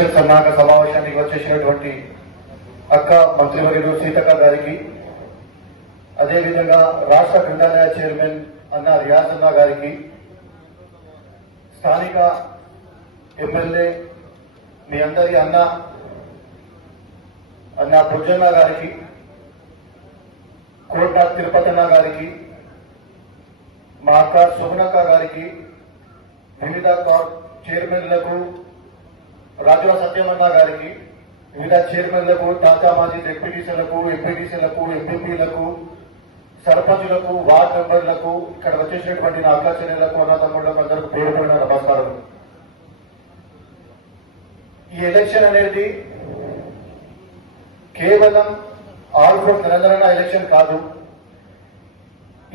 Election సన్నాహక సమావేశానికి వచ్చేసినటువంటి అక్క మంత్రివర్యులు సీతక్క గారికి అదేవిధంగా రాష్ట్ర గ్రంథాలయ చైర్మన్ అన్న రియాజ్ అన్న గారికి స్థానిక ఎమ్మెల్యే మీ అందరి అన్న అన్న భుజన్న గారికి కోట తిరుపతన్న గారికి మా అక్క సుగుణక్క గారికి వివిధ చైర్మన్లకు రాజుల సత్యమన్న గారికి వివిధ చైర్మన్లకు తాజా మాజీ డిప్యూటీసీలకు ఎంపీటీసీలకు ఎంపీపీలకు సర్పంచులకు వార్డు మెంబర్లకు ఇక్కడ వచ్చేసినటువంటి నా అక్క చెల్లెలకు అన్నదమ్ములకు అందరికి పేరు పడిన నమస్కారం. ఈ ఎలక్షన్ అనేది కేవలం ఆల్ ఫోర్ తెలంగాణ ఎలక్షన్ కాదు.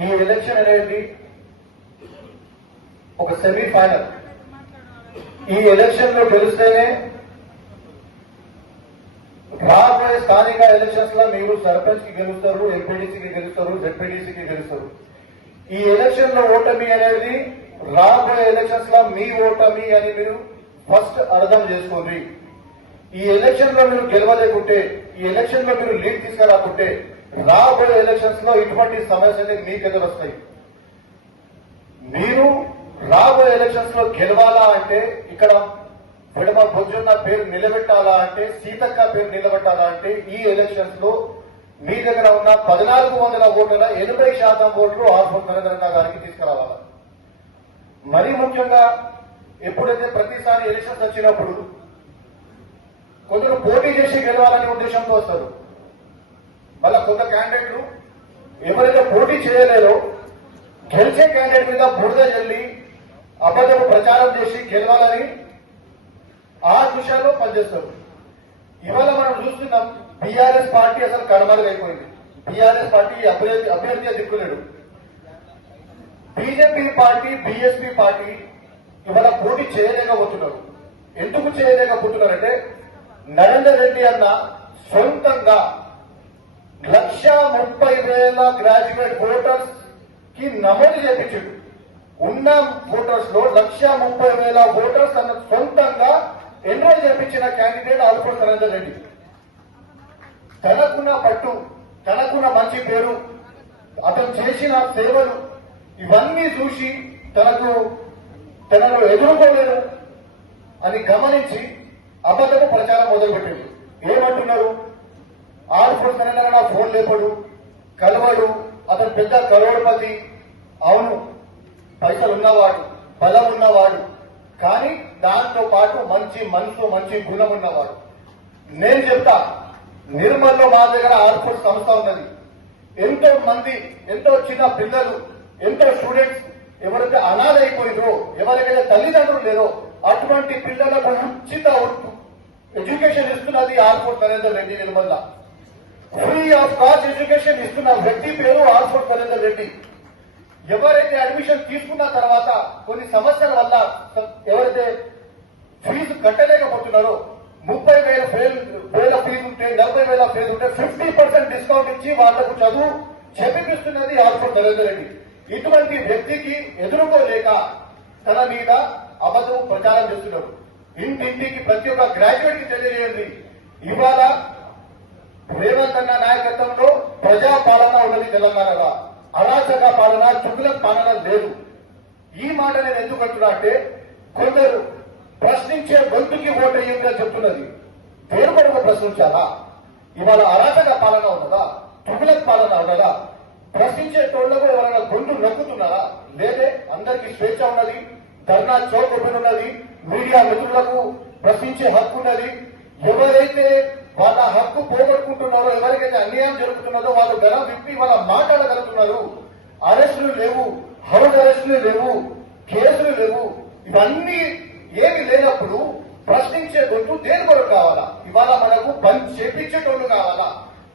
ఈ ఎలక్షన్ అనేది ఒక సెమీఫైనల్. ఈ ఎలక్షన్లో గెలిస్తేనే రాబోయే స్థానిక ఎలక్షన్స్లో మీరు సర్పంచ్కి గెలుస్తారు ఎంపీడీసీకి గెలుస్తారు జెడ్పీడీసీకి గెలుస్తారు. ఈ ఎలక్షన్లో ఓటమి అనేది రాబోయే ఎలక్షన్స్లో మీ ఓటమి అని మీరు ఫస్ట్ అర్థం చేసుకోండి. ఈ ఎలక్షన్లో మీరు గెలవలేకుంటే ఈ ఎలక్షన్లో మీరు లీడ్ తీసుకురాకుంటే రాబోయే ఎలక్షన్స్లో ఇటువంటి సమస్యలు మీకు ఎదురొస్తాయి మీరు రాబోయే ఎలక్షన్స్లో గెలవాలా అంటే ఇక్కడ విడమ బొజ్జున్న పేరు నిలబెట్టాలా అంటే సీతక్క పేరు నిలబెట్టాలా అంటే ఈ ఎలక్షన్స్లో మీ దగ్గర ఉన్న పద్నాలుగు వందల ఓట్ల ఎనభై శాతం ఓట్లు ఆర్ఫో నరేంద్ర గారికి తీసుకురావాలి? మరి ముఖ్యంగా ఎప్పుడైతే ప్రతిసారి ఎలక్షన్స్ వచ్చినప్పుడు కొందరు పోటీ చేసి గెలవాలనే ఉద్దేశంతో వస్తారు. మళ్ళా కొంత క్యాండిడేట్లు ఎవరైతే పోటీ చేయలేరో గెలిచే క్యాండిడేట్ మీద బురద చల్లి అబద్ధం ప్రచారం చేసి గెలవాలని ఆ విషయాల్లో పనిచేస్తారు ఇవాళ మనం చూస్తున్నాం బీఆర్ఎస్ పార్టీ అసలు కనుమరుగైపోయింది బీఆర్ఎస్ పార్టీ అభ్యర్థి అభ్యర్థిగా దిక్కులేడు. బీజేపీ పార్టీ బీఎస్పీ పార్టీ ఇవాళ పోటీ చేయలేకపోతున్నారు. ఎందుకు చేయలేకపోతున్నారంటే నరేందర్ రెడ్డి అన్న సొంతంగా లక్ష ముప్పై వేల గ్రాడ్యుయేట్ ఓటర్స్కి నమోదు చేపించాడు. ఉన్న ఓటర్స్లో లక్ష ముప్పై వేల ఓటర్స్ తన సొంతంగా ఎన్రోల్ చేపించిన క్యాండిడేట్ ఆల్ఫోర్ నరేందర్ రెడ్డి. తనకున్న పట్టు తనకున్న మంచి పేరు అతను చేసిన సేవలు ఇవన్నీ చూసి తనకు తనను ఎదుర్కోలేరు అని గమనించి అబద్ధపు ప్రచారం మొదలుపెట్టింది. ఏమంటున్నారు? ఆల్ఫోర్ తెలంగాణ ఫోన్ లేపడు కలవడు అతను పెద్ద కరోడ్పతి. అవును పైసలు ఉన్నవాడు బలం ఉన్నవాడు కానీ దాంతో పాటు మంచి మనసు మంచి గుణం ఉన్నవాడు. నేను చెప్తా నిర్మల్లో మా దగ్గర ఆర్ఫోర్స్ సంస్థ ఉన్నది. ఎంతో మంది ఎంతో చిన్న పిల్లలు ఎంతో స్టూడెంట్స్ ఎవరైతే అనాథ ఎవరికైతే తల్లిదండ్రులు లేరో అటువంటి పిల్లలకు ఉచిత ఎడ్యుకేషన్ ఇస్తున్నది ఆర్ఫోర్స్ నరేందర్ రెడ్డి నిర్మల్ల. ఫ్రీ ఆఫ్ కాస్ట్ ఎడ్యుకేషన్ ఇస్తున్న వ్యక్తి పేరు ఆర్ఫోర్డ్ నరేందర్ రెడ్డి. ఎవరైతే అడ్మిషన్ తీసుకున్న తర్వాత కొన్ని సమస్యల వల్ల ఎవరైతే ఫీజు కట్టలేకపోతున్నారో ముప్పై వేల ఫేల్ వేల ఫీజు ఉంటే నలభై వేల ఫీజు ఉంటే ఫిఫ్టీ పర్సెంట్ డిస్కౌంట్ ఇచ్చి వాళ్ళకు చదువు చెప్పిస్తున్నది ఆల్ఫోర్డ్ నరేందర్ రెడ్డి. ఇటువంటి వ్యక్తికి ఎదుర్కోలేక తన మీద అబద్ధం ప్రచారం చేస్తున్నారు. ఇంటింటికి ప్రతి ఒక్క గ్రాడ్యుయేట్కి తెలియజేయండి. ఇవాళ రేవంత్ అన్న నాయకత్వంలో ప్రజా పాలన ఉన్నది తెలంగాణగా అరాచక పాలన చుక్కుల పాలన లేదు. ఈ మాట నేను ఎందుకు అంటున్నా అంటే కొందరు ప్రశ్నించే గొంతుకి ఓటు చెప్తున్నది. పేరు కొరకు ప్రశ్నించాలా? ఇవాళ అరాచక పాలన ఉన్నదా? తుగుల పాలన ఉన్నదా? ప్రశ్నించే టోళ్ళకు ఎవరైనా గొంతు నొక్కుతున్నారా? లేదే అందరికీ స్వేచ్ఛ ఉన్నది ధర్నా చౌక్ ఓపెన్ ఉన్నది మీడియా మిత్రులకు ప్రశ్నించే హక్కు ఉన్నది. ఎవరైతే వాళ్ళ హక్కు పోగొట్టుకుంటున్నారో ఎవరికైతే అన్యాయం జరుగుతున్నదో వాళ్ళు గల విప్పి వాళ్ళ మాట్లాడగలుగుతున్నారు అరెస్టులు లేవు హౌస్ అరెస్టులు లేవు కేసులు లేవు. ఇవన్నీ ఏమి లేనప్పుడు ప్రశ్నించే గొంతు దేని కొరకు కావాలా? ఇవాళ మనకు బంద్ చేపించేటోళ్ళు కావాలా?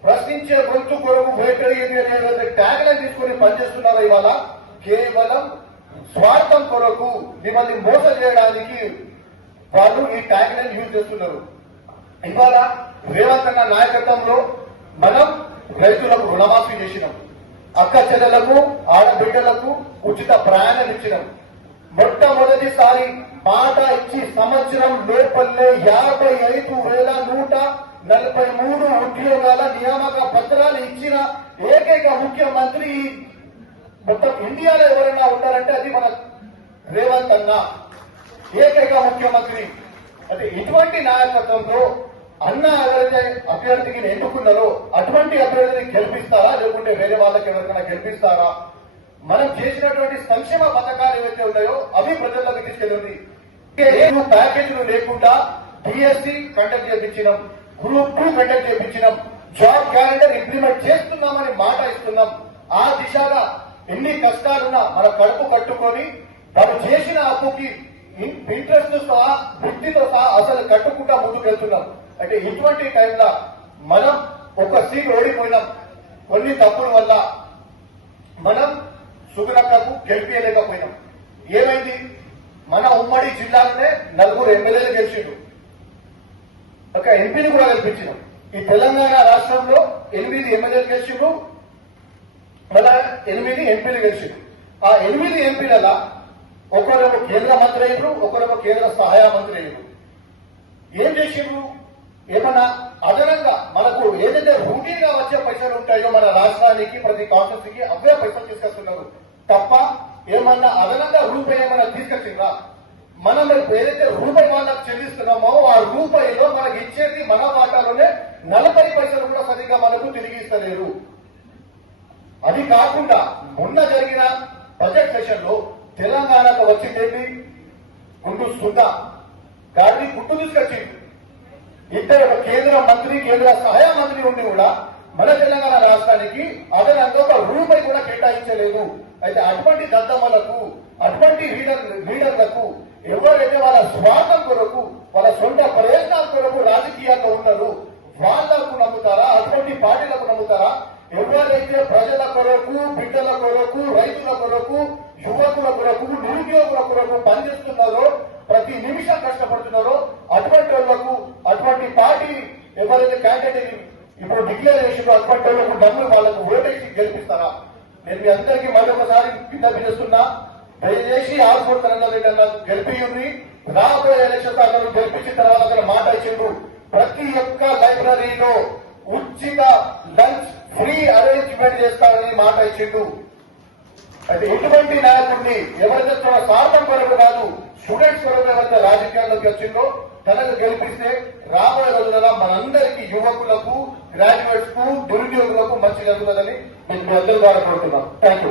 ప్రశ్నించే గొంతు కొరకు ఏదైతే ట్యాగ్ లైన్ తీసుకుని పనిచేస్తున్నారో ఇవాళ? కేవలం స్వార్థం కొరకు మిమ్మల్ని మోసం చేయడానికి వాళ్ళు ఈ ట్యాగ్ లైన్ యూజ్ చేస్తున్నారు. ఇవాళ రేవంత్ అన్న నాయకత్వంలో మనం రైతులకు రుణమాఫీ చేసినాం. అక్క చెల్లెలకు ఆడబిడ్డలకు ఉచిత ప్రయాణం ఇచ్చినాం. మొట్టమొదటిసారి మాట ఇచ్చి సంవత్సరం లోపలే యాభై ఐదు వేల నూట నలభై మూడు ఉద్యోగాల నియామక పత్రాలు ఇచ్చిన ఏకైక ముఖ్యమంత్రి మొత్తం ఇండియాలో ఎవరైనా ఉన్నారంటే అది మన రేవంత్ అన్న. ఏకైక ముఖ్యమంత్రి. అంటే ఇటువంటి నాయకత్వంలో అన్న ఎవరైతే అభ్యర్థికి ఎన్నుకున్నారో అటువంటి అభ్యర్థిని గెలిపిస్తారా? లేకుంటే వేరే వాళ్ళకి ఎవరికైనా గెలిపిస్తారా? మనం చేసినటువంటి సంక్షేమ పథకాలు ఏవైతే ఉన్నాయో అవి ప్రజల్లోకి తీసుకెళ్ళింది ఏమో ప్యాకేజీలు లేకుండా డిఎస్సి కండక్ట్ చేయించినాం. గ్రూప్ టూ కండక్ట్ చేయించినాం. జాబ్ క్యాలెండర్ ఇంప్లిమెంట్ చేస్తున్నామని మాట ఇస్తున్నాం. ఆ దిశగా ఎన్ని కష్టాలున్నా మన కడుపు కట్టుకొని మనం చేసిన అప్పుకి ఇంట్రెస్ట్ సహా వృత్తితో సహా అసలు కట్టుకుంటా ముందుకు వెళ్తున్నాం అంటే ఇటువంటి టైంలో మనం ఒక సీట్ ఓడిపోయినాం. కొన్ని తప్పుల వల్ల మనం సుగుణక్కకు గెలిపించలేకపోయినాం ఏమైంది? మన ఉమ్మడి జిల్లాలోనే నలుగురు ఎమ్మెల్యేలు గెలిచిండు ఒక ఎంపీని కూడా గెలిపించినాం. ఈ తెలంగాణ రాష్ట్రంలో ఎనిమిది ఎమ్మెల్యేలు గెలిచిండు మళ్ళా ఎనిమిది ఎంపీలు గెలిచిండు ఆ ఎనిమిది ఎంపీల ఒకరేమో కేంద్ర మంత్రి అయ్యారు ఒకరేమో కేంద్ర సహాయ మంత్రి అయ్యారు ఏం చేసిండ్రు? ఏమన్నా అదనంగా మనకు ఏదైతే రూటీన్గా వచ్చే పైసలు ఉంటాయో మన రాష్ట్రానికి ప్రతి కాన్స్టిట్యూన్సీకి అవే పైసలు తీసుకొస్తున్నారు. తప్ప ఏమన్నా అదనంగా రూపాయి ఏమన్నా తీసుకొచ్చిందా? మనం ఏదైతే రూపాయి వాళ్ళకి చెల్లిస్తున్నామో ఆ రూపాయిలో మనకి ఇచ్చేది మన వాటాలోనే నలభై పైసలు కూడా సరిగ్గా మనకు తిరిగి ఇస్తలేరు. అది కాకుండా మొన్న జరిగిన బడ్జెట్ సెషన్లో తెలంగాణకు వచ్చిందేంటి? గుండు సున్నా గాడిని గుట్టు తీసుకొచ్చింది. ఇద్దరు ఒక కేంద్ర మంత్రి కేంద్ర సహాయ మంత్రి ఉండి కూడా మన తెలంగాణ రాష్ట్రానికి అదనంగా ఒక రూపాయి కూడా కేటాయించలేదు. అయితే అటువంటి దద్దమ్మలకు అటువంటి లీడర్ లీడర్లకు ఎవరైతే వాళ్ళ స్వార్థం కొరకు వాళ్ళ సొంత ప్రయోజనాల కొరకు రాజకీయాల్లో ఉన్నారు వాళ్ళకు నమ్ముతారా? అటువంటి పార్టీలకు నమ్ముతారా? ఎవరైతే ప్రజల కొరకు బిడ్డల కొరకు రైతుల కొరకు యువకుల కొరకు నిరుద్యోగుల కొరకు పనిచేస్తున్నారో ప్రతి నిమిషం కష్టపడుతున్నారో అటువంటి వాళ్ళకు పార్టీ ఎవరైతే క్యాండిడేట్ ఇప్పుడు డిక్లేర్ చేసిందో అటువంటి డబ్బులు వాళ్ళకు ఓటేసి గెలిపిస్తారా? నేను మీ అందరికీ మరొకసారి కింద పిలుస్తున్నా దయచేసి ఆల్ఫోర్ తెలంగాణ రెడ్డి గెలిపియుంది రాబోయే ఎలక్షన్ అతను గెలిపించిన తర్వాత అతను మాట ఇచ్చిండ్రు ప్రతి ఒక్క లైబ్రరీలో ఉచిత లంచ్ ఫ్రీ అరేంజ్మెంట్ చేస్తారని మాట ఇచ్చిండు అయితే ఎటువంటి నాయకుడిని ఎవరైతే తన స్వార్థం కొరకు కాదు స్టూడెంట్స్ కొరకు ఎవరైతే రాజకీయాల్లోకి వచ్చిందో తనకు గెలిపిస్తే రాబోయే రోజులలో మనందరికీ యువకులకు గ్రాడ్యుయేట్స్కు నిరుద్యోగులకు మంచి జరుగుతుందని మీకు అందరి ద్వారా కోరుతున్నాం థ్యాంక్ యూ